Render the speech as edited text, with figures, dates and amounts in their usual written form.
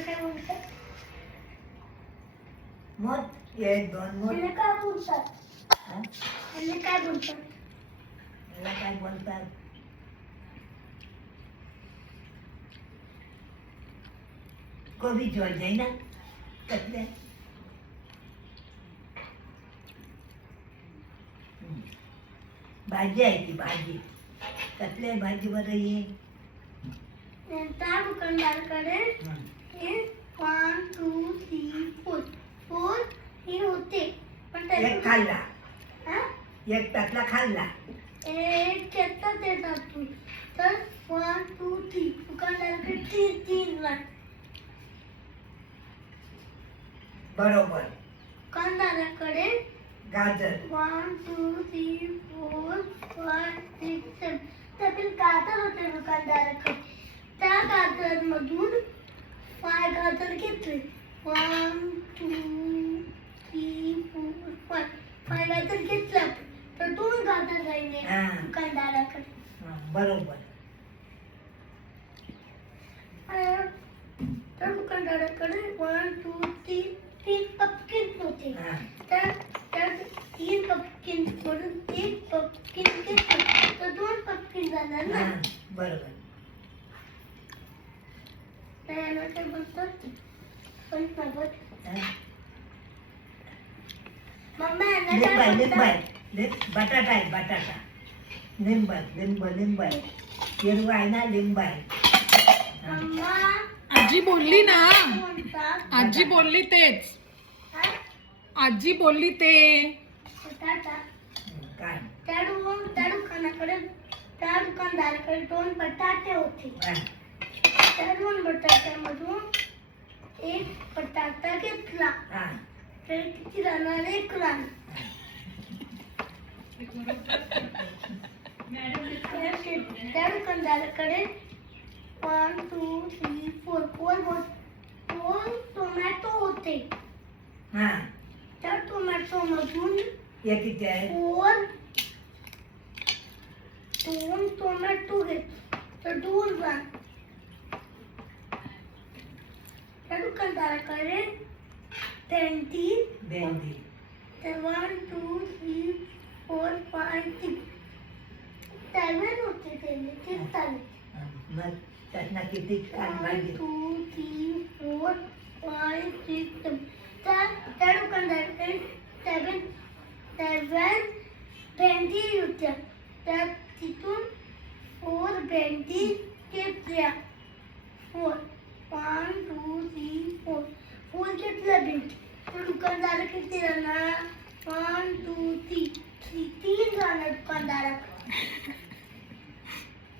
काय बोलतात? मग एक दोन मग याला काय बोलतात? हा? याला काय बोलतात? याला काय बोलतात? कोबी ज्वारी आहे ना कसल्या भाजी आहे ती भाजी कसल्या भाजी बरं ये त्या दुकानदाराकडे हे 1 2 3 4 हे होते पण एक खाल्ला हा? एक त्यातला खाल्ला एक घेतला त्याच्यातून तर 1 2 3 दुकानदाराकडे तीन ला बरोबर दुकानदाराकडे गाजर 1 2 3 4 5 6 7 त्यातील गाजर होते दुकानदाराकडे त्या गाजर मधून 5 गाजर घेतले 1 2 3 4 5 गाजर घेतले तर 2 गाजर राहिले हा. दुकानदाराकडे बरोबर तर दुकानदाराकडे 1 2 3 पपकिन होते हा. तर 3 पपकिन म्हणून 1 पपकिन घेतलं तर 2 पपकिन जाणार ना हा, बरोबर तर याला काय बोलतात पण सोबत हा. मम्मा याला लिंब काय आहे लिंब बोलतात आहे बटाटा आहे बटाटा लिंब लिंब आहे हिरवा आहे ना लिंब आहे हा. मम्मा आजी बोलली ना बोलतात आजी बोलली तेच हा? आजी बोलली ते बटाटा काय त्या दुकानदाराकडे 2 बटाटे होते हा. त्या 2 बटाट्यामधून 1 बटाटा घेतला हा. तर किती राहणार 1 राहणार त्या दुकानदाराकडे 1 2 3 4 टोमॅटो होते हा. त्या टोमॅटो मधून हे किती आहे 2 टोमॅटो घेतले तर 2 राहणार त्या दुकानदाराकडे भेंडी भेंडी तर 1 2 3 4 5 6 7 होते ते चालेल हा. मग त्यातनं किती छान 1 भाजी 2 3 4 5 6 त्या दुकानदाराकडे 7 भेंडी होत्या त्या तिथून 4 भेंडी घेतल्या 4 1 2 3 4 घेतल्या भेंडी तर दुकानदार किती राहणार 1 2 3